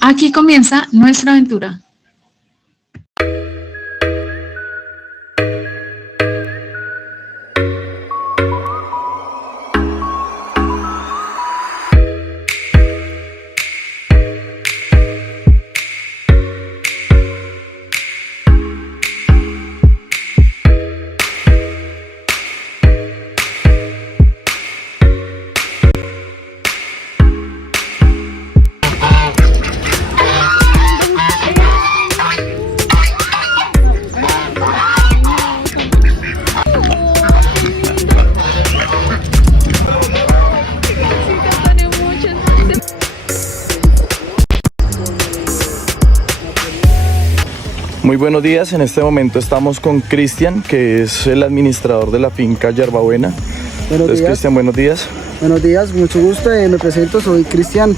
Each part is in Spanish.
Aquí comienza nuestra aventura. Muy buenos días, en este momento estamos con Cristian, que es el administrador de la finca Yerbabuena. Entonces, Cristian, buenos días. Buenos días, mucho gusto, me presento, soy Cristian,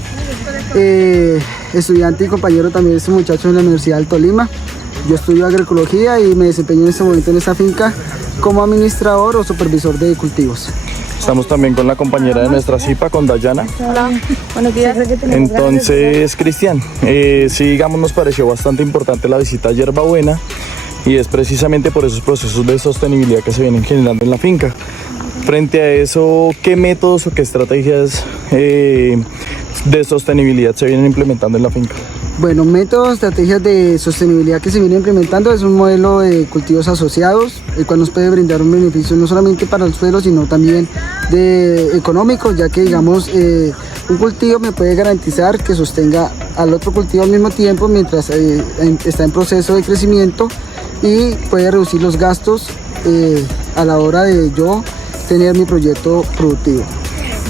estudiante y compañero también de este muchacho en la Universidad del Tolima. Yo estudio agroecología y me desempeño en este momento en esta finca como administrador o supervisor de cultivos. Estamos también con la compañera de nuestra CIPA, con Dayana. Hola, buenos días. Entonces, Cristian, sí, digamos, nos pareció bastante importante la visita a Yerbabuena y es precisamente por esos procesos de sostenibilidad que se vienen generando en la finca. Frente a eso, ¿qué métodos o qué estrategias de sostenibilidad se vienen implementando en la finca? Bueno, métodos, estrategias de sostenibilidad que se viene implementando es un modelo de cultivos asociados, el cual nos puede brindar un beneficio no solamente para el suelo, sino también económico, ya que digamos un cultivo me puede garantizar que sostenga al otro cultivo al mismo tiempo mientras está en proceso de crecimiento y puede reducir los gastos a la hora de yo tener mi proyecto productivo.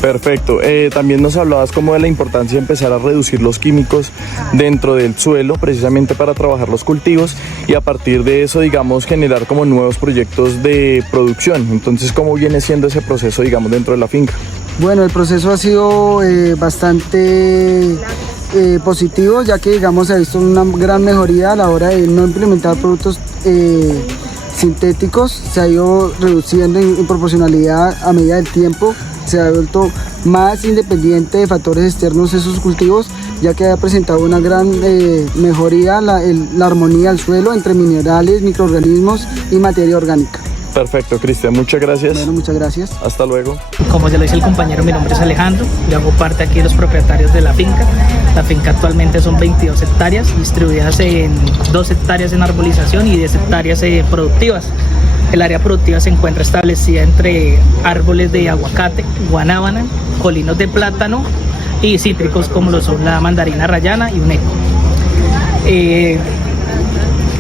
Perfecto, también nos hablabas como de la importancia de empezar a reducir los químicos dentro del suelo precisamente para trabajar los cultivos y a partir de eso, digamos, generar como nuevos proyectos de producción. Entonces, ¿cómo viene siendo ese proceso, digamos, dentro de la finca? Bueno, el proceso ha sido bastante positivo, ya que digamos se ha visto una gran mejoría a la hora de no implementar productos sintéticos. Se ha ido reduciendo en proporcionalidad a medida del tiempo. Se ha vuelto más independiente de factores externos de sus cultivos, ya que ha presentado una gran mejoría la armonía del suelo entre minerales, microorganismos y materia orgánica. Perfecto, Cristian, muchas gracias. Bueno, muchas gracias. Hasta luego. Como ya lo dice el compañero, mi nombre es Alejandro, yo hago parte aquí de los propietarios de la finca. La finca actualmente son 22 hectáreas, distribuidas en 2 hectáreas en arbolización y 10 hectáreas productivas. El área productiva se encuentra establecida entre árboles de aguacate, guanábana, colinos de plátano y cítricos como lo son la mandarina rayana y un eco.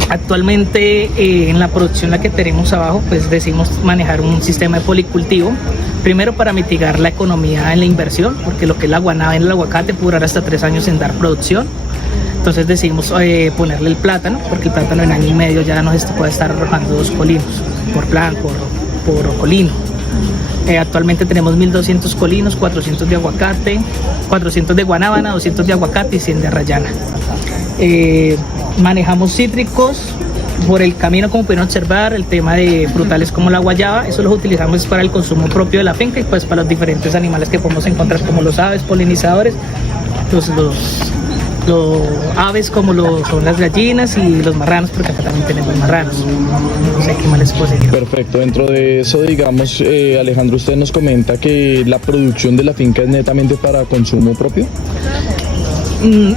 Actualmente en la producción la que tenemos abajo, pues decidimos manejar un sistema de policultivo, primero para mitigar la economía en la inversión, porque lo que es la guanábana y el aguacate puede durar hasta 3 años en dar producción. Entonces decidimos ponerle el plátano, porque el plátano en año y medio ya nos puede estar arrojando 2 colinos por colino. Actualmente tenemos 1200 colinos, 400 de aguacate, 400 de guanábana, 200 de aguacate y 100 de rayana. Manejamos cítricos por el camino, como pueden observar, el tema de frutales como la guayaba, eso los utilizamos para el consumo propio de la finca y pues para los diferentes animales que podemos encontrar como los aves, polinizadores, los aves como son las gallinas y los marranos, porque acá también tenemos marranos. No sé qué más les puedo decir. Perfecto, dentro de eso, digamos, Alejandro, usted nos comenta que la producción de la finca es netamente para consumo propio.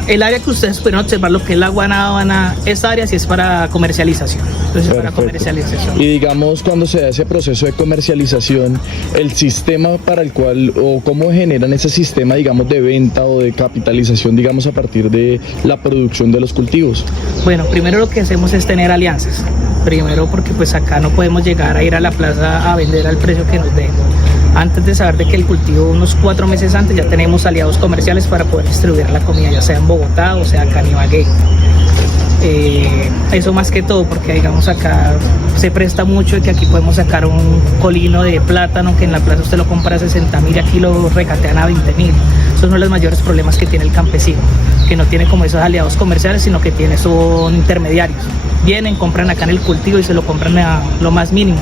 El área que ustedes pueden observar, lo que es la guanábana, esta área sí es para comercialización. Entonces, para comercialización. Y digamos, cuando se da ese proceso de comercialización, el sistema para el cual, o cómo generan ese sistema, digamos, de venta o de capitalización, digamos, a partir de la producción de los cultivos. Bueno, primero lo que hacemos es tener alianzas. Primero porque pues acá no podemos llegar a ir a la plaza a vender al precio que nos den. Antes de saber de que el cultivo, unos 4 meses antes, ya tenemos aliados comerciales para poder distribuir la comida, ya sea en Bogotá o sea acá en Ibagué. Eso más que todo, porque digamos acá se presta mucho de que aquí podemos sacar un colino de plátano que en la plaza usted lo compra a 60.000 y aquí lo regatean a 20.000. Eso es uno de los mayores problemas que tiene el campesino, que no tiene como esos aliados comerciales, sino que son intermediarios. Vienen, compran acá en el cultivo y se lo compran a lo más mínimo.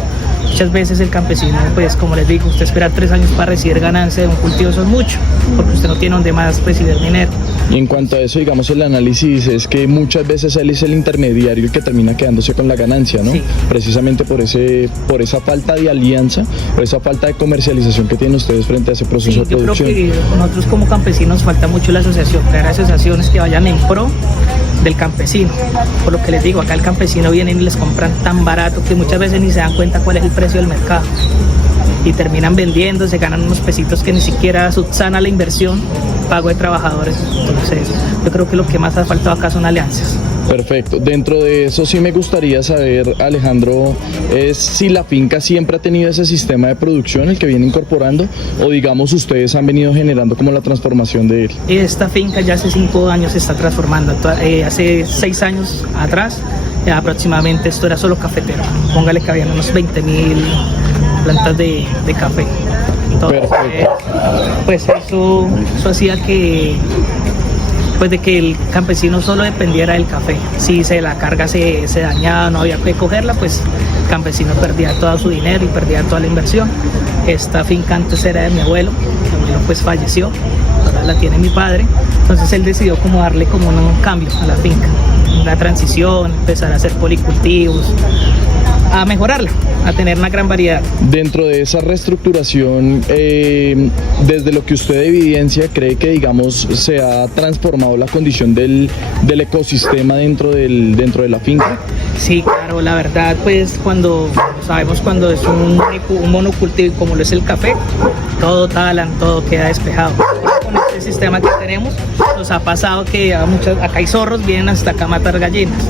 Muchas veces el campesino, pues como les digo, usted espera 3 años para recibir ganancia de un cultivo, eso es mucho, porque usted no tiene donde más recibir dinero. Y en cuanto a eso, digamos, el análisis es que muchas veces él es el intermediario el que termina quedándose con la ganancia, ¿no? Sí. Precisamente por esa falta de alianza, por esa falta de comercialización que tienen ustedes frente a ese proceso Sí, de yo creo producción. que nosotros como campesinos falta mucho la asociación, crear asociaciones que vayan en pro del campesino. Por lo que les digo, acá el campesino viene y les compran tan barato que muchas veces ni se dan cuenta cuál es el precio del mercado. Y terminan vendiendo, se ganan unos pesitos que ni siquiera subsana la inversión, pago de trabajadores. Entonces, yo creo que lo que más ha faltado acá son alianzas. Perfecto. Dentro de eso sí me gustaría saber, Alejandro, es si la finca siempre ha tenido ese sistema de producción, el que viene incorporando, o digamos ustedes han venido generando como la transformación de él. Esta finca ya hace 5 años se está transformando. Hace 6 años atrás, aproximadamente esto era solo cafetero. Póngale que habían unos 20.000 plantas de café. Entonces, Perfecto. pues eso hacía que pues de que el campesino solo dependiera del café. Si la carga se dañaba, no había que cogerla, pues el campesino perdía todo su dinero y perdía toda la inversión. Esta finca antes era de mi abuelo pues falleció, ahora la tiene mi padre, entonces él decidió como darle como un cambio a la finca, una transición, empezar a hacer policultivos, a mejorarla, a tener una gran variedad. Dentro de esa reestructuración, desde lo que usted evidencia, ¿cree que digamos se ha transformado la condición del ecosistema dentro de la finca? Sí, claro, la verdad pues cuando es un monocultivo como lo es el café, todo talan, todo queda despejado. Con este sistema que tenemos nos ha pasado que acá hay zorros, vienen hasta acá a matar gallinas,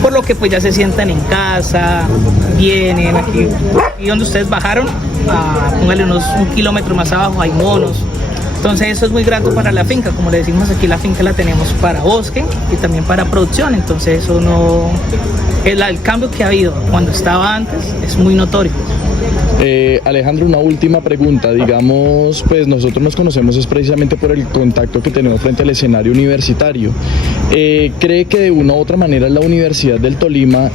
por lo que pues ya se sientan en casa, vienen aquí y donde ustedes bajaron, póngale un kilómetro más abajo hay monos. Entonces eso es muy grato para la finca, como le decimos aquí, la finca la tenemos para bosque y también para producción, entonces eso no, el cambio que ha habido cuando estaba antes es muy notorio. Alejandro, una última pregunta, digamos, pues nosotros nos conocemos es precisamente por el contacto que tenemos frente al escenario universitario. ¿Cree que de una u otra manera la Universidad del Tolima,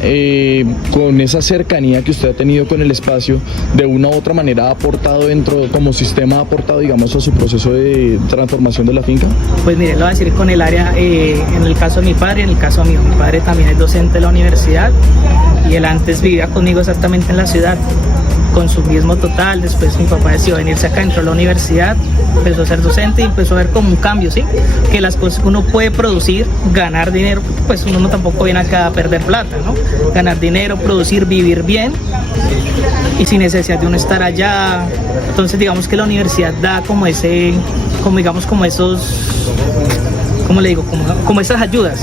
con esa cercanía que usted ha tenido con el espacio, de una u otra manera ha aportado como sistema, ha aportado, digamos, a su proceso de transformación de la finca? Pues mire, lo voy a decir con el área, en el caso de mi padre, en el caso mío, mi padre también es docente de la universidad y él antes vivía conmigo exactamente en la ciudad, consumismo total. Después mi papá decidió venirse acá, entró a la universidad, empezó a ser docente y empezó a ver como un cambio, ¿sí? Que las cosas que uno puede producir, ganar dinero, pues uno no tampoco viene acá a perder plata, ¿no? Ganar dinero, producir, vivir bien y sin necesidad de uno estar allá. Entonces digamos que la universidad da como esos, ¿cómo le digo? Como esas ayudas,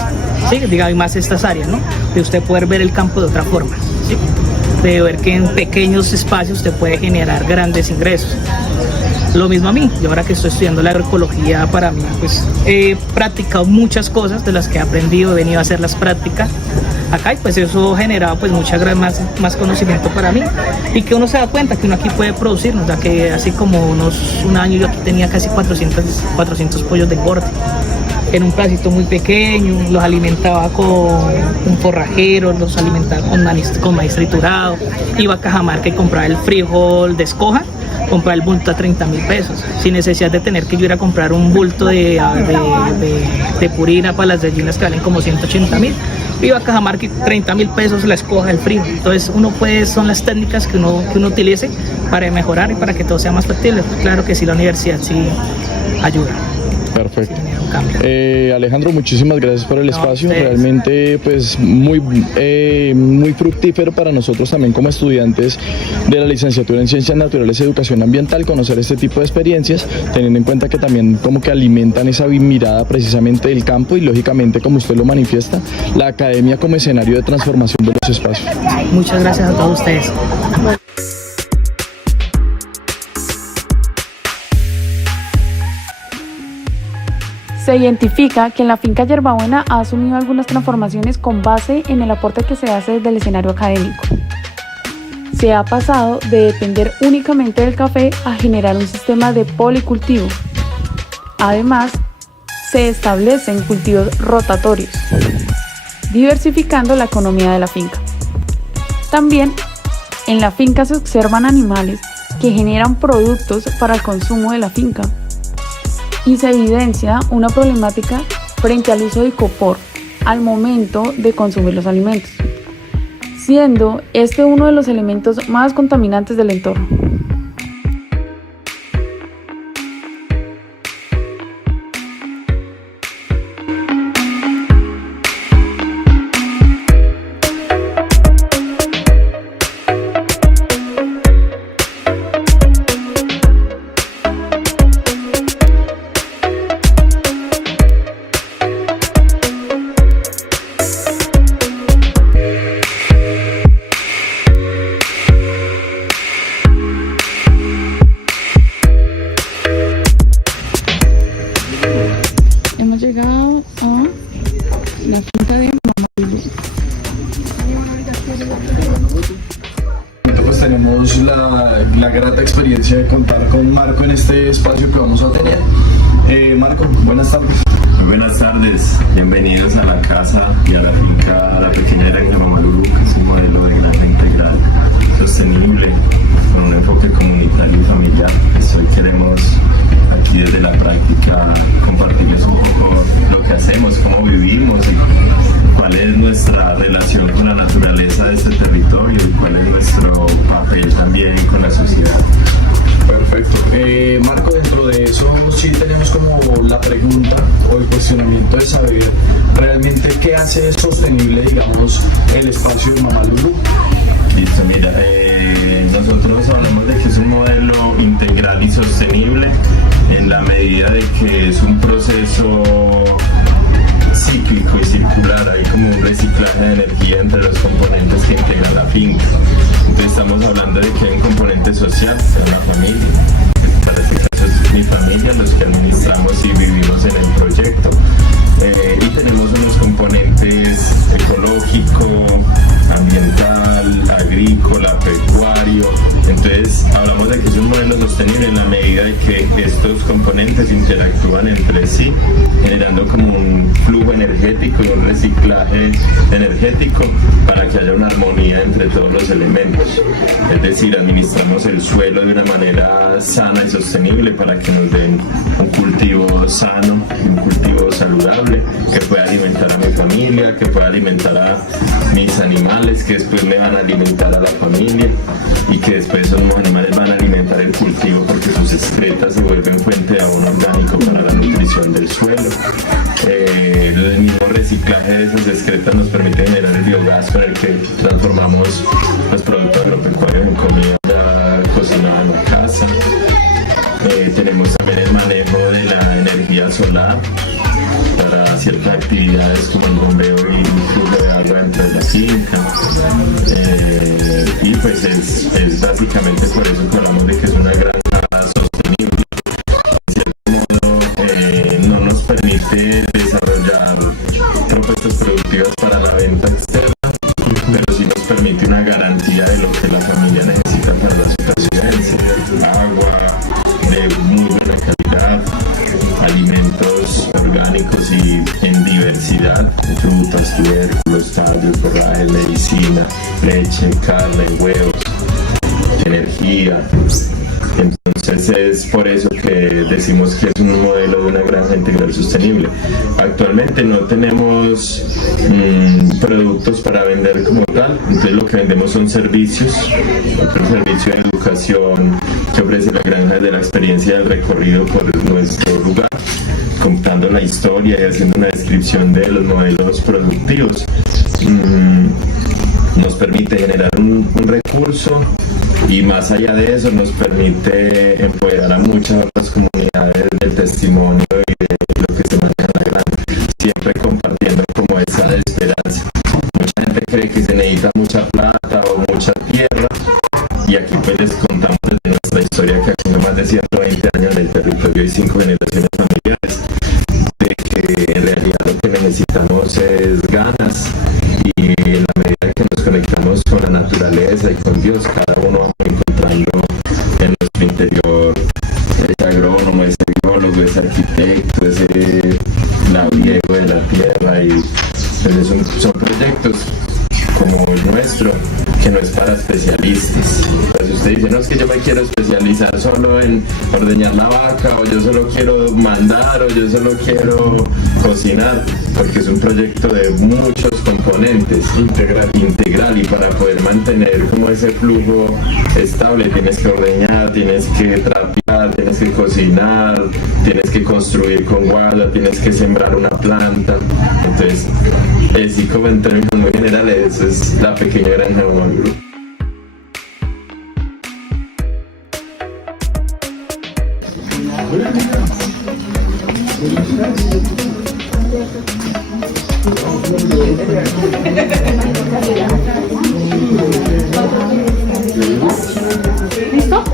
¿sí? Digamos, y más estas áreas, ¿no? De usted poder ver el campo de otra forma, ¿sí? De ver que en pequeños espacios usted puede generar grandes ingresos. Lo mismo a mí, yo ahora que estoy estudiando la agroecología, para mí pues he practicado muchas cosas de las que he aprendido, he venido a hacer las prácticas acá y pues eso ha generado pues más conocimiento para mí y que uno se da cuenta que uno aquí puede producirnos, ya que así como un año yo aquí tenía casi 400 pollos de engorde. En un placito muy pequeño, los alimentaba con un forrajero, los alimentaba con maíz triturado, iba a Cajamarca y compraba el frijol de escoja, compraba el bulto a 30.000 pesos, sin necesidad de tener que yo ir a comprar un bulto de purina para las gallinas que valen como 180.000. Iba a Cajamarca y 30.000 pesos la escoja, el frijol. Entonces son las técnicas que uno utilice para mejorar y para que todo sea más factible. Claro que sí, la universidad sí ayuda. Perfecto. Sí, Alejandro, muchísimas gracias por el espacio, ustedes. realmente pues muy fructífero para nosotros también como estudiantes de la licenciatura en Ciencias Naturales y Educación Ambiental conocer este tipo de experiencias, teniendo en cuenta que también como que alimentan esa mirada precisamente del campo y lógicamente como usted lo manifiesta, la academia como escenario de transformación de los espacios. Muchas gracias a todos ustedes. Se identifica que en la finca Yerbabuena ha asumido algunas transformaciones con base en el aporte que se hace desde el escenario académico. Se ha pasado de depender únicamente del café a generar un sistema de policultivo. Además, se establecen cultivos rotatorios, diversificando la economía de la finca. También En la finca se observan animales que generan productos para el consumo de la finca y se evidencia una problemática frente al uso de icopor al momento de consumir los alimentos, siendo este uno de los elementos más contaminantes del entorno. Hemos llegado a la finca de Mamá Lulú. Pues tenemos la grata experiencia de contar con Marco en este espacio que vamos a tener. Marco, buenas tardes. Muy buenas tardes, bienvenidos a la casa y a la finca La Pequeña Granja Mamá Lulú, que es un modelo de granja integral, sostenible, con un enfoque comunitario y familiar. Pues hoy queremos aquí desde la práctica compartirles un poco lo que hacemos, cómo vivimos y cuál es nuestra relación con la naturaleza de este territorio y cuál es nuestro papel también con la sociedad. Perfecto. Marco, dentro de eso sí tenemos como la pregunta o el cuestionamiento de saber realmente qué hace sostenible, digamos, el espacio de Mamá Lulú. Listo, mira, nosotros hablamos de que es un modelo integral y sostenible en la medida de que es un proceso cíclico y circular, hay como un reciclaje de energía entre los componentes que integran la finca. Entonces estamos hablando de que hay un componente social, que es la familia, para este caso es mi familia, los que administramos y vivimos en el proyecto, y tenemos unos componentes ecológico, ambiental, agrícola, pecuario. Entonces hablamos de que es un modelo sostenible en la medida de que estos componentes interactúan entre sí, generando como un flujo energético y un reciclaje energético para que haya una armonía entre todos los elementos. Es decir, administramos el suelo de una manera sana y sostenible para que nos den un cultivo sano, un cultivo saludable, que pueda alimentar a mi familia, que pueda alimentar a mis animales, que después me van a alimentar a la familia y que después esos animales van a alimentar el cultivo porque sus excretas se vuelven fuente de abono orgánico para la nutrición del suelo. El mismo reciclaje de esas excretas nos permite generar el biogás con el que transformamos los productos agropecuarios en comida cocinada en la casa. Tenemos también el manejo de la energía solar para ciertas actividades como el bombeo y el flujo de agua dentro de la finca. Y pues es básicamente por eso que hablamos de que es una granja sostenible. En cierto modo no nos permite desarrollar propuestas productivas para la venta externa, pero sí nos permite una garantía de lo que la familia necesita para la supervivencia: agua de muy buena calidad, alimentos orgánicos y en diversidad, frutas, tubérculos, tallos, forrajes, medicina, leche, carne, huevos, energía. Entonces es por eso que decimos que es un modelo de una granja integral sostenible. Actualmente no tenemos productos para vender como tal, entonces lo que vendemos son servicios, otro servicio de educación que ofrece la granja de la experiencia del recorrido por nuestro lugar, contando la historia y haciendo una descripción de los modelos productivos. Nos permite generar un recurso y más allá de eso nos permite empoderar a muchas otras comunidades del testimonio y de lo que se maneja en la granja, siempre compartiendo como esa esperanza. Mucha gente cree que se necesita mucha plata o mucha tierra y aquí pues les contamos desde nuestra historia que hace más de 120 años en el territorio y 5 generaciones familiares, de que en realidad lo que necesitamos es ganas y en la medida que nos conectamos con la naturaleza y con Dios, cada uno va encontrando en nuestro interior ese agrónomo, ese biólogo, ese arquitecto, ese labriego de la tierra y pues son proyectos como el nuestro nuestro que no es para especialistas. Pues usted dice, no, es que yo me quiero especializar solo en ordeñar la vaca, o yo solo quiero mandar, o yo solo quiero cocinar, porque es un proyecto de muchos componentes, integral, y para poder mantener como ese flujo estable tienes que ordeñar, tienes que trapear, tienes que cocinar, tienes que construir con guarda, tienes que sembrar una planta. Entonces, sí, como en términos muy generales, eso es la pequeña granja de Juan Group. ¿Listo?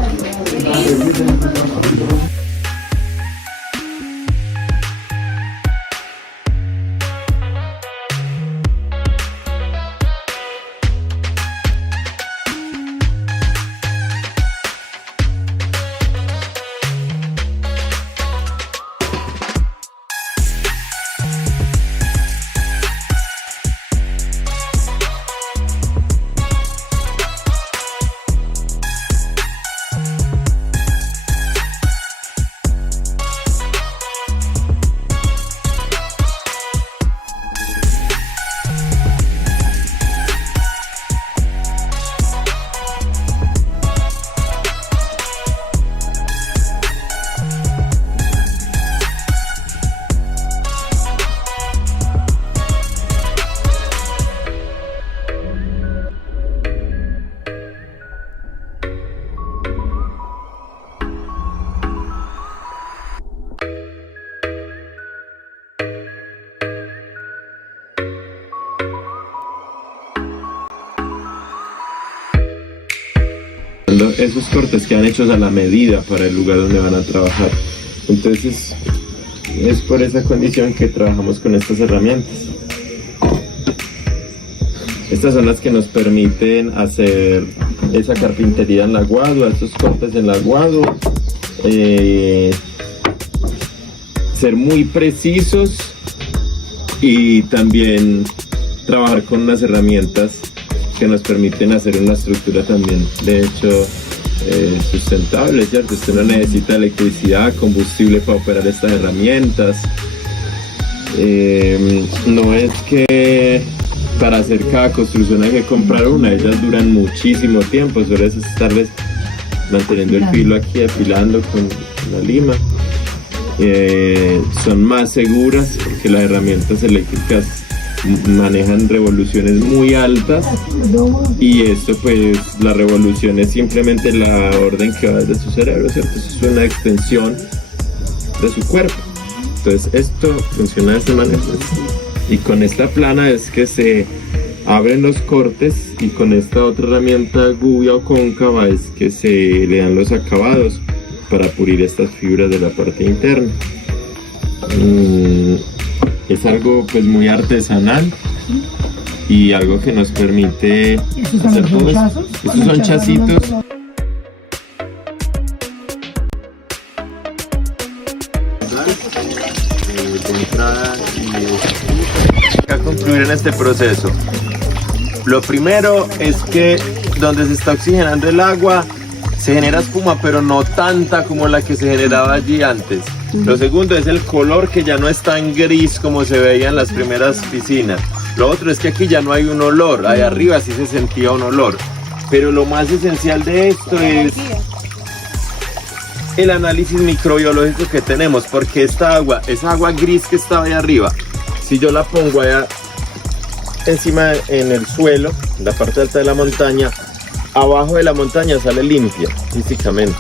Esos cortes quedan hechos a la medida para el lugar donde van a trabajar. Entonces, es por esa condición que trabajamos con estas herramientas. Estas son las que nos permiten hacer esa carpintería en la guadua, esos cortes en la guadua, ser muy precisos y también trabajar con unas herramientas que nos permiten hacer una estructura también, de hecho, sustentable, ¿cierto? Usted no necesita electricidad, combustible para operar estas herramientas. No es que para hacer cada construcción hay que comprar una, ellas duran muchísimo tiempo, solo es estarles manteniendo el filo aquí, afilando con la lima. Son más seguras porque las herramientas eléctricas manejan revoluciones muy altas y esto pues la revolución es simplemente la orden que va desde su cerebro, ¿cierto? Eso es una extensión de su cuerpo. Entonces esto funciona de esta manera y con esta plana es que se abren los cortes y con esta otra herramienta gubia o cóncava es que se le dan los acabados para pulir estas fibras de la parte interna. Es algo pues muy artesanal y algo que nos permite hacer todo esto. Estos son chacitos. A concluir en este proceso. Lo primero es que donde se está oxigenando el agua se genera espuma, pero no tanta como la que se generaba allí antes. Lo segundo es el color, que ya no es tan gris como se veía en las primeras piscinas. Lo otro es que aquí ya no hay un olor, ahí arriba sí se sentía un olor. Pero lo más esencial de esto es el análisis microbiológico que tenemos, porque esta agua, esa agua gris que estaba ahí arriba, si yo la pongo allá encima en el suelo, en la parte alta de la montaña, abajo de la montaña sale limpia físicamente,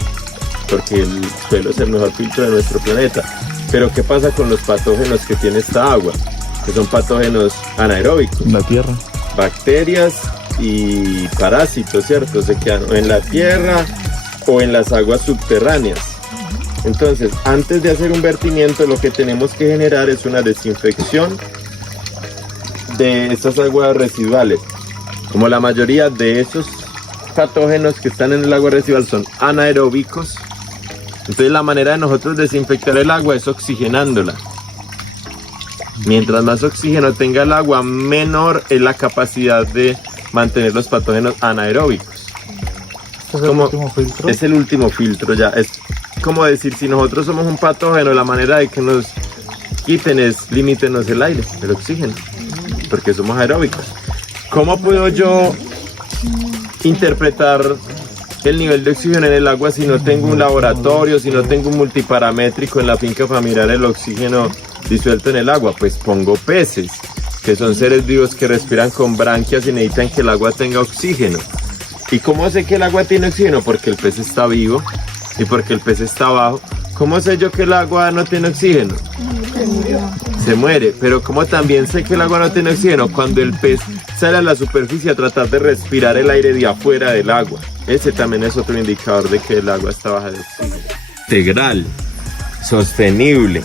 porque el suelo es el mejor filtro de nuestro planeta. Pero ¿qué pasa con los patógenos que tiene esta agua? Que son patógenos anaeróbicos. La tierra. Bacterias y parásitos, ¿cierto? Se quedan o en la tierra o en las aguas subterráneas. Entonces, antes de hacer un vertimiento, lo que tenemos que generar es una desinfección de estas aguas residuales. Como la mayoría de esos patógenos que están en el agua residual son anaeróbicos, entonces la manera de nosotros desinfectar el agua es oxigenándola. Mientras más oxígeno tenga el agua, menor es la capacidad de mantener los patógenos anaeróbicos. Es el último filtro ya. Es como decir, si nosotros somos un patógeno, la manera de que nos quiten es limítenos el aire, el oxígeno, porque somos aeróbicos. ¿Cómo puedo yo interpretar el nivel de oxígeno en el agua si no tengo un laboratorio, si no tengo un multiparamétrico en la finca para mirar el oxígeno disuelto en el agua? Pues pongo peces, que son seres vivos que respiran con branquias y necesitan que el agua tenga oxígeno. ¿Y cómo sé que el agua tiene oxígeno? Porque el pez está vivo y porque el pez está abajo. ¿Cómo sé yo que el agua no tiene oxígeno? Se muere. Pero ¿cómo también sé que el agua no tiene oxígeno? Cuando el pez sale a la superficie a tratar de respirar el aire de afuera del agua. Ese también es otro indicador de que el agua está baja de oxígeno. Integral, sostenible.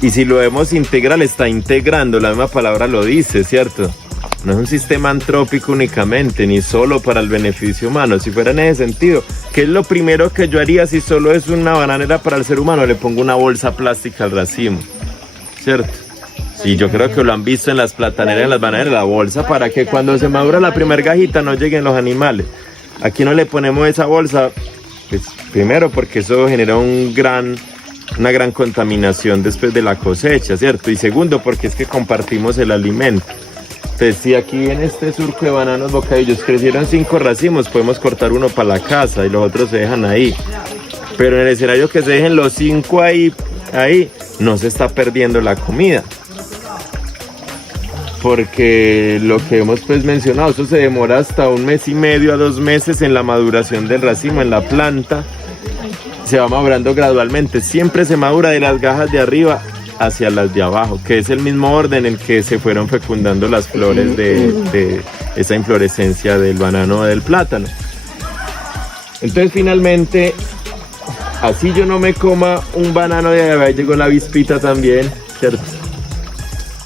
Y si lo vemos integral, está integrando, la misma palabra lo dice, ¿cierto? No es un sistema antrópico únicamente, ni solo para el beneficio humano. Si fuera en ese sentido, ¿qué es lo primero que yo haría si solo es una bananera para el ser humano? Le pongo una bolsa plástica al racimo, ¿cierto? Sí, yo creo que lo han visto en las plataneras, en las bananeras, la bolsa para que cuando se madura la primer gajita no lleguen los animales. Aquí no le ponemos esa bolsa, pues, primero porque eso genera una gran contaminación después de la cosecha, ¿cierto? Y segundo porque es que compartimos el alimento. Entonces, si aquí en este surco de bananos bocadillos crecieron 5 racimos, podemos cortar uno para la casa y los otros se dejan ahí. Pero en el escenario que se dejen los 5 ahí, no se está perdiendo la comida. Porque lo que hemos pues mencionado, eso se demora hasta 1 mes y medio a 2 meses en la maduración del racimo, en la planta. Se va madurando gradualmente, siempre se madura de las gajas de arriba hacia las de abajo, que es el mismo orden en que se fueron fecundando las flores de esa inflorescencia del banano o del plátano. Entonces finalmente, así yo no me coma un banano de ahí llegó la avispita también, ¿cierto?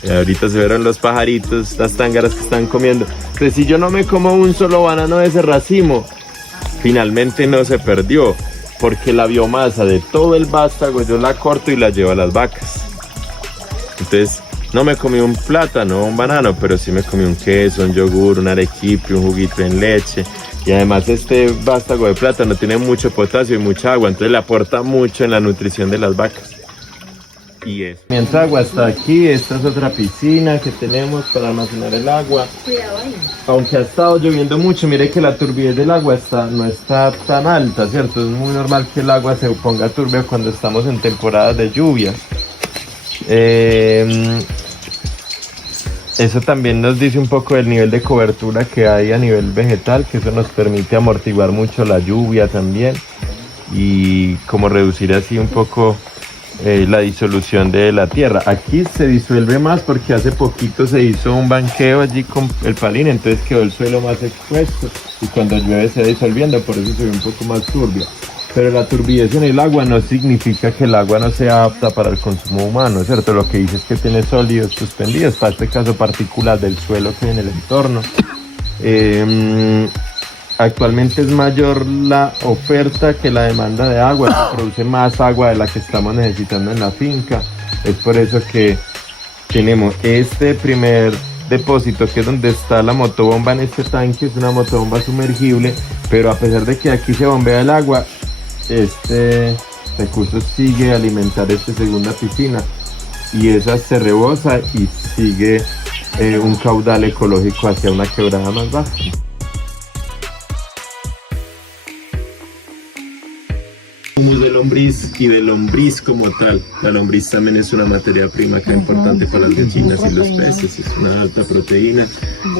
Y ahorita se vieron los pajaritos, las tángaras que están comiendo. Entonces si yo no me como un solo banano de ese racimo, finalmente no se perdió, porque la biomasa de todo el vástago yo la corto y la llevo a las vacas. Entonces no me comí un plátano o un banano, pero sí me comí un queso, un yogur, un arequipe, un juguito en leche. Y además este vástago de plátano tiene mucho potasio y mucha agua, entonces le aporta mucho en la nutrición de las vacas. Y eso. Mientras agua está aquí, esta es otra piscina que tenemos para almacenar el agua. Aunque ha estado lloviendo mucho, mire que la turbidez del agua no está tan alta, ¿cierto? Es muy normal que el agua se ponga turbia cuando estamos en temporadas de lluvias. Eso también nos dice un poco del nivel de cobertura que hay a nivel vegetal, que eso nos permite amortiguar mucho la lluvia también y como reducir así un poco la disolución de la tierra. Aquí se disuelve más porque hace poquito se hizo un banqueo allí con el palín, entonces quedó el suelo más expuesto y cuando llueve se va disolviendo, por eso se ve un poco más turbia. Pero la turbidez en el agua no significa que el agua no sea apta para el consumo humano, ¿cierto? Lo que dice es que tiene sólidos suspendidos, para este caso partículas del suelo que hay en el entorno. Actualmente es mayor la oferta que la demanda de agua, se produce más agua de la que estamos necesitando en la finca. Es por eso que tenemos este primer depósito, que es donde está la motobomba en este tanque, es una motobomba sumergible, pero a pesar de que aquí se bombea el agua, este recurso sigue a alimentar esta segunda piscina y esa se rebosa y sigue un caudal ecológico hacia una quebrada más baja. Humus de lombriz y de lombriz como tal. La lombriz también es una materia prima que es importante para las gallinas y los peces. Es una alta proteína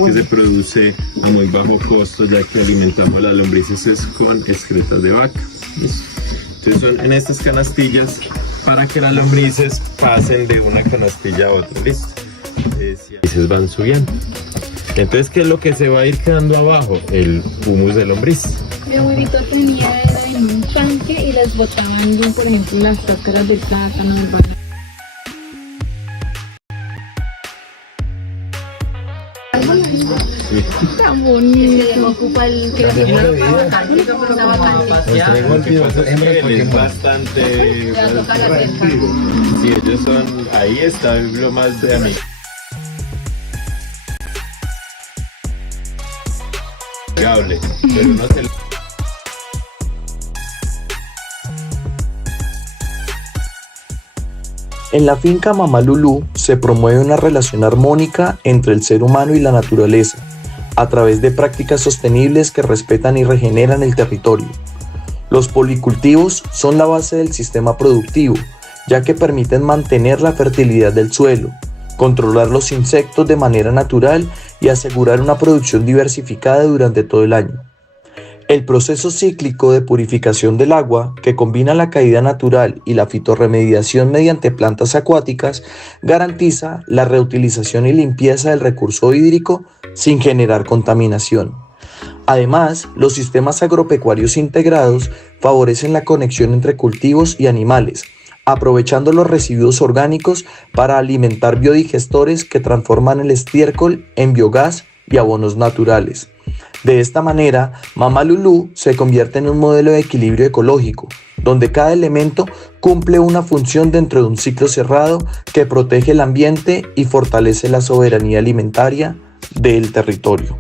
que se produce a muy bajo costo, ya que alimentamos las lombrices con excretas de vaca. Entonces son en estas canastillas para que las lombrices pasen de una canastilla a otra. Listo. Y se van subiendo. Entonces, ¿qué es lo que se va a ir quedando abajo? El humus de lombriz. Mi abuelito tenía era en un tanque y les botaban, por ejemplo, las cáscaras de plátano, del banano. Sí. Tan bonito. Ocupa el que es bastante. Sí, ellos son. Ahí está lo más de amigos. confiable, pero uno se... En la finca Mamá Lulú se promueve una relación armónica entre el ser humano y la naturaleza, a través de prácticas sostenibles que respetan y regeneran el territorio. Los policultivos son la base del sistema productivo, ya que permiten mantener la fertilidad del suelo, controlar los insectos de manera natural y asegurar una producción diversificada durante todo el año. El proceso cíclico de purificación del agua, que combina la caída natural y la fitorremediación mediante plantas acuáticas, garantiza la reutilización y limpieza del recurso hídrico sin generar contaminación. Además, los sistemas agropecuarios integrados favorecen la conexión entre cultivos y animales, aprovechando los residuos orgánicos para alimentar biodigestores que transforman el estiércol en biogás y abonos naturales. De esta manera, Mamá Lulú se convierte en un modelo de equilibrio ecológico, donde cada elemento cumple una función dentro de un ciclo cerrado que protege el ambiente y fortalece la soberanía alimentaria del territorio.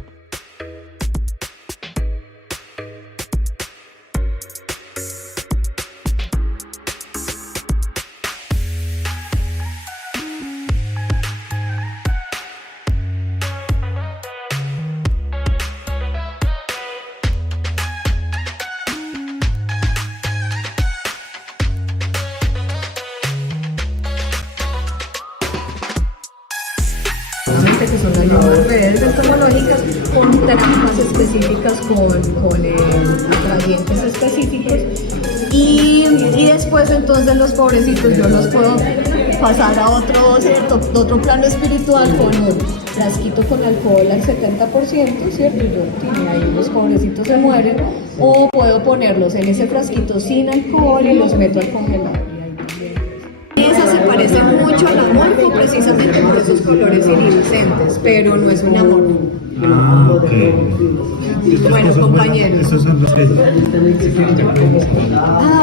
que son las nuevas redes entomológicas con trampas específicas, con atrayentes específicos y después entonces los pobrecitos yo los puedo pasar a otro plano espiritual con un frasquito con alcohol al 70%, ¿cierto? Y ahí los pobrecitos se mueren, o puedo ponerlos en ese frasquito sin alcohol y los meto al congelador. Esa se parece mucho a la morfo precisamente por esos colores iridiscentes, pero no es una morfo. Bueno, compañeros.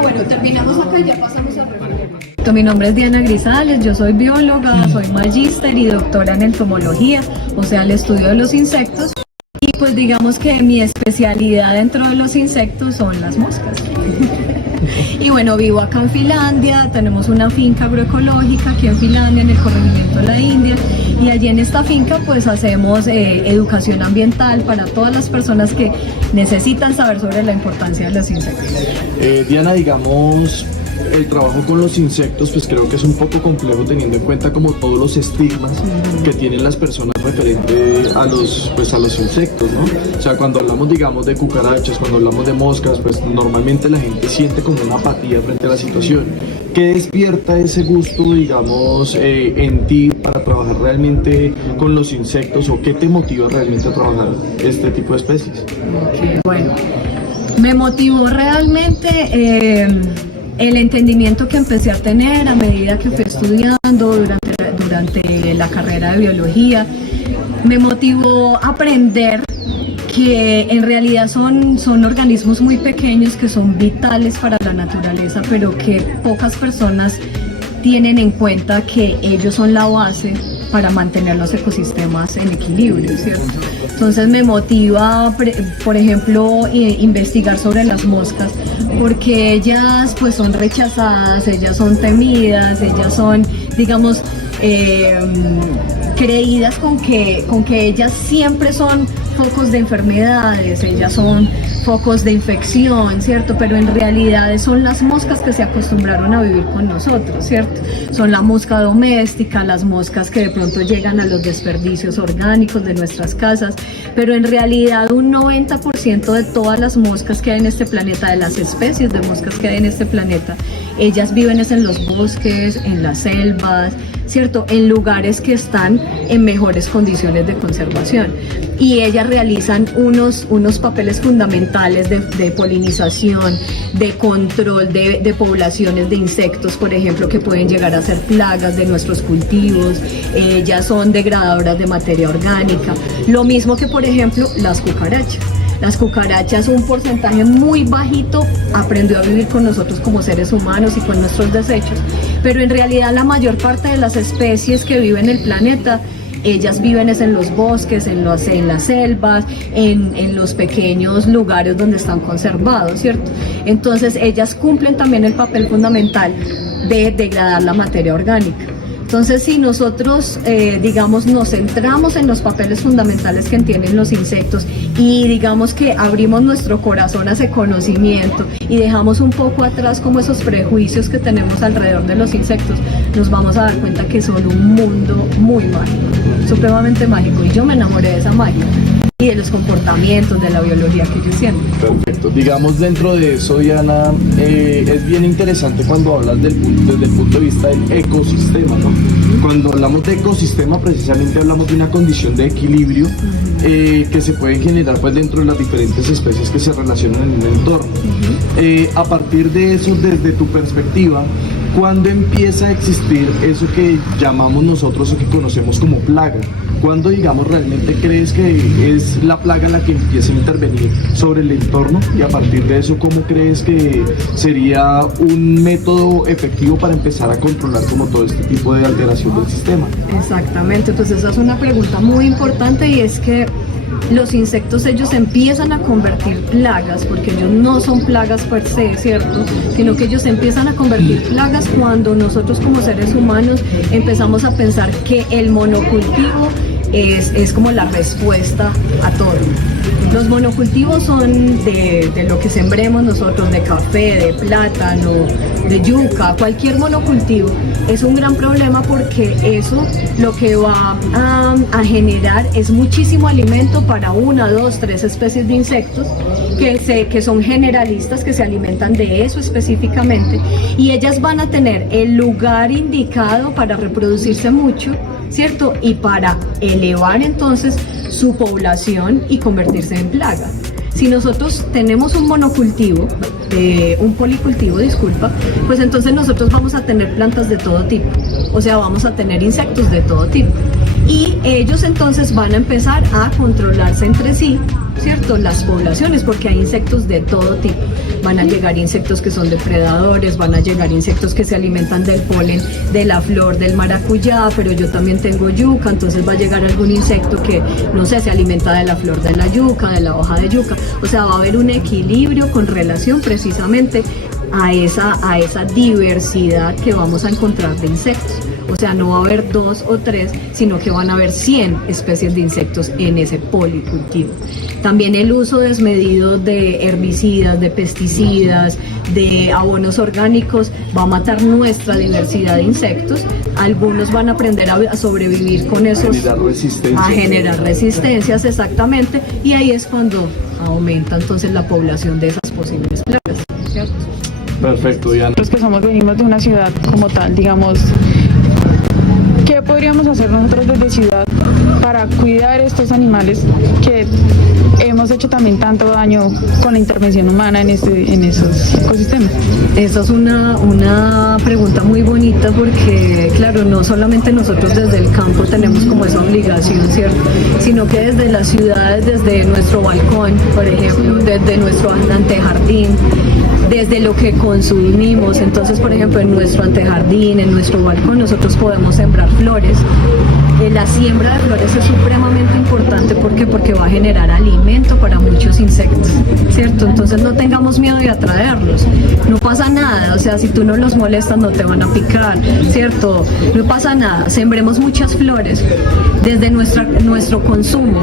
Bueno, terminamos acá y ya pasamos a reflejo. Mi nombre es Diana Grisales, yo soy bióloga, soy magíster y doctora en entomología, o sea, el estudio de los insectos. Y pues digamos que mi especialidad dentro de los insectos son las moscas. Y bueno, vivo acá en Finlandia, tenemos una finca agroecológica aquí en Finlandia, en el corregimiento de la India, y allí en esta finca pues hacemos educación ambiental para todas las personas que necesitan saber sobre la importancia de los insectos. Diana, digamos, el trabajo con los insectos pues creo que es un poco complejo teniendo en cuenta como todos los estigmas que tienen las personas referente a los insectos, ¿no? O sea, cuando hablamos digamos de cucarachas, cuando hablamos de moscas, pues normalmente la gente siente como una apatía frente a la situación. ¿Qué despierta ese gusto, digamos, en ti para trabajar realmente con los insectos, o qué te motiva realmente a trabajar este tipo de especies? Bueno, me motivó realmente el entendimiento que empecé a tener a medida que fui estudiando durante la carrera de biología. Me motivó a aprender que en realidad son organismos muy pequeños que son vitales para la naturaleza, pero que pocas personas tienen en cuenta que ellos son la base para mantener los ecosistemas en equilibrio, ¿cierto? Entonces me motiva, por ejemplo, investigar sobre las moscas, porque ellas pues son rechazadas, ellas son temidas, ellas son, digamos, creídas con que ellas siempre son focos de enfermedades, ellas son focos de infección, ¿cierto? Pero en realidad son las moscas que se acostumbraron a vivir con nosotros, ¿cierto? Son la mosca doméstica, las moscas que de pronto llegan a los desperdicios orgánicos de nuestras casas, pero en realidad un 90% de todas las moscas que hay en este planeta, de las especies de moscas que hay en este planeta, ellas viven en los bosques, en las selvas, ¿cierto? En lugares que están en mejores condiciones de conservación. Y ellas realizan unos papeles fundamentales de polinización, de control de poblaciones de insectos, por ejemplo, que pueden llegar a ser plagas de nuestros cultivos. Ellas son degradadoras de materia orgánica. Lo mismo que, por ejemplo, las cucarachas. Las cucarachas, un porcentaje muy bajito, aprendió a vivir con nosotros como seres humanos y con nuestros desechos, pero en realidad la mayor parte de las especies que viven en el planeta ellas viven es en los bosques, en las selvas, en los pequeños lugares donde están conservados, ¿cierto? Entonces ellas cumplen también el papel fundamental de degradar la materia orgánica. Entonces, si nosotros, digamos, nos centramos en los papeles fundamentales que tienen los insectos y digamos que abrimos nuestro corazón a ese conocimiento y dejamos un poco atrás como esos prejuicios que tenemos alrededor de los insectos, nos vamos a dar cuenta que son un mundo muy mágico, supremamente mágico, y yo me enamoré de esa magia y de los comportamientos, de la biología que ellos tienen. Perfecto. Digamos, dentro de eso, Diana, es bien interesante cuando hablas desde el punto de vista del ecosistema, ¿no? Cuando hablamos de ecosistema, precisamente hablamos de una condición de equilibrio que se puede generar pues dentro de las diferentes especies que se relacionan en un entorno. A partir de eso, desde tu perspectiva, ¿cuándo empieza a existir eso que llamamos nosotros o que conocemos como plaga? ¿Cuándo, digamos, realmente crees que es la plaga la que empieza a intervenir sobre el entorno? Y a partir de eso, ¿cómo crees que sería un método efectivo para empezar a controlar como todo este tipo de alteración del sistema? Exactamente, pues esa es una pregunta muy importante, y es que los insectos, ellos empiezan a convertir plagas, porque ellos no son plagas per se, ¿cierto? Sino que ellos empiezan a convertir plagas cuando nosotros como seres humanos empezamos a pensar que el monocultivo es como la respuesta a todo. Los monocultivos son de lo que sembremos nosotros, de café, de plátano, de yuca, cualquier monocultivo. Es un gran problema porque eso lo que va a generar es muchísimo alimento para 1, 2, 3 especies de insectos que son generalistas, que se alimentan de eso específicamente, y ellas van a tener el lugar indicado para reproducirse mucho, ¿cierto? Y para elevar entonces su población y convertirse en plaga. Si nosotros tenemos un monocultivo, un policultivo, disculpa, pues entonces nosotros vamos a tener plantas de todo tipo, o sea, vamos a tener insectos de todo tipo. Y ellos entonces van a empezar a controlarse entre sí, ¿cierto? Las poblaciones, porque hay insectos de todo tipo. Van a llegar insectos que son depredadores, van a llegar insectos que se alimentan del polen de la flor del maracuyá, pero yo también tengo yuca, entonces va a llegar algún insecto que, no sé, se alimenta de la flor de la yuca, de la hoja de yuca. O sea, va a haber un equilibrio con relación precisamente a esa diversidad que vamos a encontrar de insectos. O sea, no va a haber 2 o 3, sino que van a haber 100 especies de insectos en ese policultivo. También el uso desmedido de herbicidas, de pesticidas, de abonos orgánicos va a matar nuestra diversidad de insectos. Algunos van a aprender a sobrevivir con esos, a generar resistencias, exactamente, y ahí es cuando aumenta entonces la población de esas posibles plagas, ¿cierto? Perfecto, Diana. Los que venimos de una ciudad como tal, digamos, ¿qué podríamos hacer nosotros desde ciudad para cuidar estos animales que hemos hecho también tanto daño con la intervención humana en esos ecosistemas? Esta es una pregunta muy bonita, porque claro, no solamente nosotros desde el campo tenemos como esa obligación, ¿cierto? Sino que desde las ciudades, desde nuestro balcón, por ejemplo, desde nuestro antejardín, desde lo que consumimos. Entonces, por ejemplo, en nuestro antejardín, en nuestro balcón, nosotros podemos sembrar flores. La siembra de flores es supremamente importante. ¿Por qué? Porque va a generar alimento para muchos insectos, ¿cierto? Entonces no tengamos miedo de atraerlos. No pasa nada, o sea, si tú no los molestas no te van a picar, ¿cierto? No pasa nada. Sembremos muchas flores desde nuestro consumo.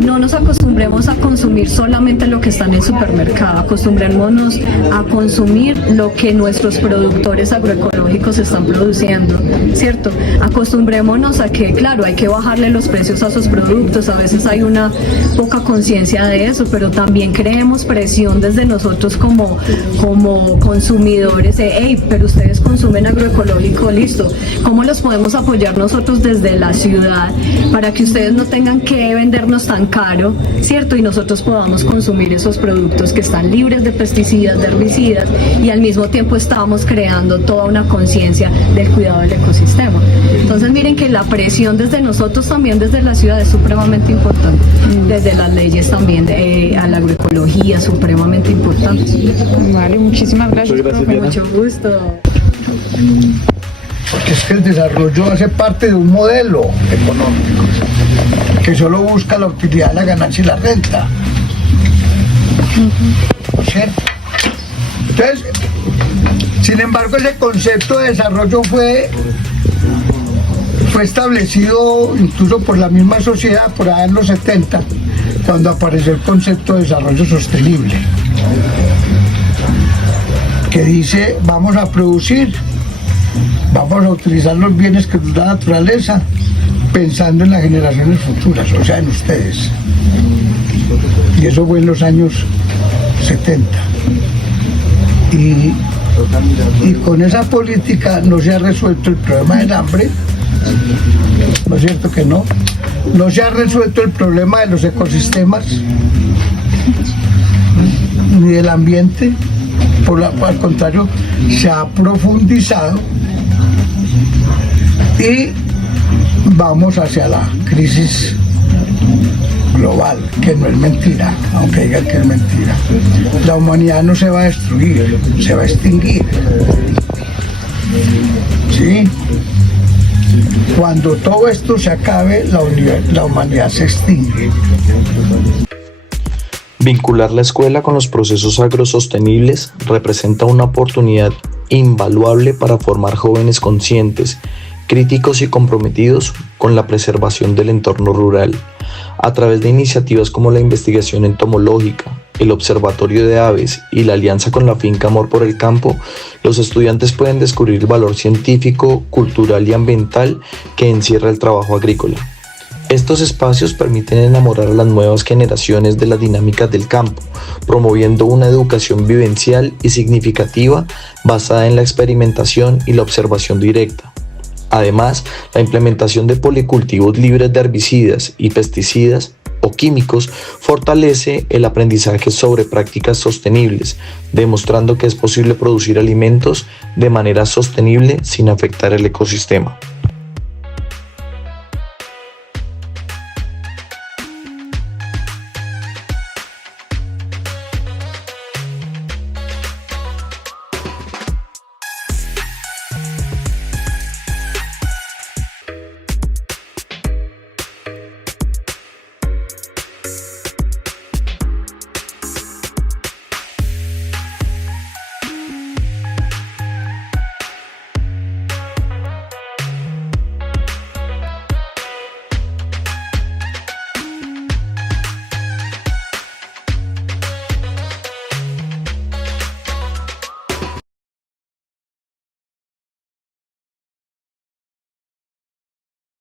No nos acostumbremos a consumir solamente lo que está en el supermercado. Acostumbrémonos a consumir lo que nuestros productores agroecológicos están produciendo, ¿cierto? Acostumbrémonos a que, claro, hay que bajarle los precios a sus productos. A veces hay una poca conciencia de eso, pero también creemos presión desde nosotros como consumidores de, hey, pero ustedes consumen agroecológico, listo. ¿Cómo los podemos apoyar nosotros desde la ciudad para que ustedes no tengan que vendernos tan caro, ¿cierto? Y nosotros podamos consumir esos productos que están libres de pesticidas, de herbicidas, y al mismo tiempo estamos creando toda una conciencia del cuidado del ecosistema. Entonces miren que la presión desde nosotros también, desde la ciudad, es supremamente importante. Desde las leyes también, a la agroecología, supremamente importante. Vale, muchísimas gracias. Muchas gracias, Con mucho gusto. porque es que el desarrollo hace parte de un modelo económico que solo busca la utilidad, la ganancia y la renta. ¿Cierto? Entonces, sin embargo, ese concepto de desarrollo fue establecido incluso por la misma sociedad por allá en los 70, cuando apareció el concepto de desarrollo sostenible, que dice: vamos a producir, vamos a utilizar los bienes que nos da la naturaleza, pensando en las generaciones futuras, o sea, en ustedes. Y eso fue en los años 70. Y con esa política no se ha resuelto el problema del hambre, ¿no es cierto que no? No se ha resuelto el problema de los ecosistemas, ni del ambiente, al contrario, se ha profundizado y vamos hacia la crisis global, que no es mentira, aunque digan que es mentira. La humanidad no se va a destruir, se va a extinguir. ¿Sí? Cuando todo esto se acabe, la humanidad se extingue. Vincular la escuela con los procesos agrosostenibles representa una oportunidad invaluable para formar jóvenes conscientes, críticos y comprometidos con la preservación del entorno rural. A través de iniciativas como la investigación entomológica, el Observatorio de Aves y la alianza con la finca Amor por el Campo, los estudiantes pueden descubrir el valor científico, cultural y ambiental que encierra el trabajo agrícola. Estos espacios permiten enamorar a las nuevas generaciones de las dinámicas del campo, promoviendo una educación vivencial y significativa basada en la experimentación y la observación directa. Además, la implementación de policultivos libres de herbicidas y pesticidas o químicos fortalece el aprendizaje sobre prácticas sostenibles, demostrando que es posible producir alimentos de manera sostenible sin afectar el ecosistema.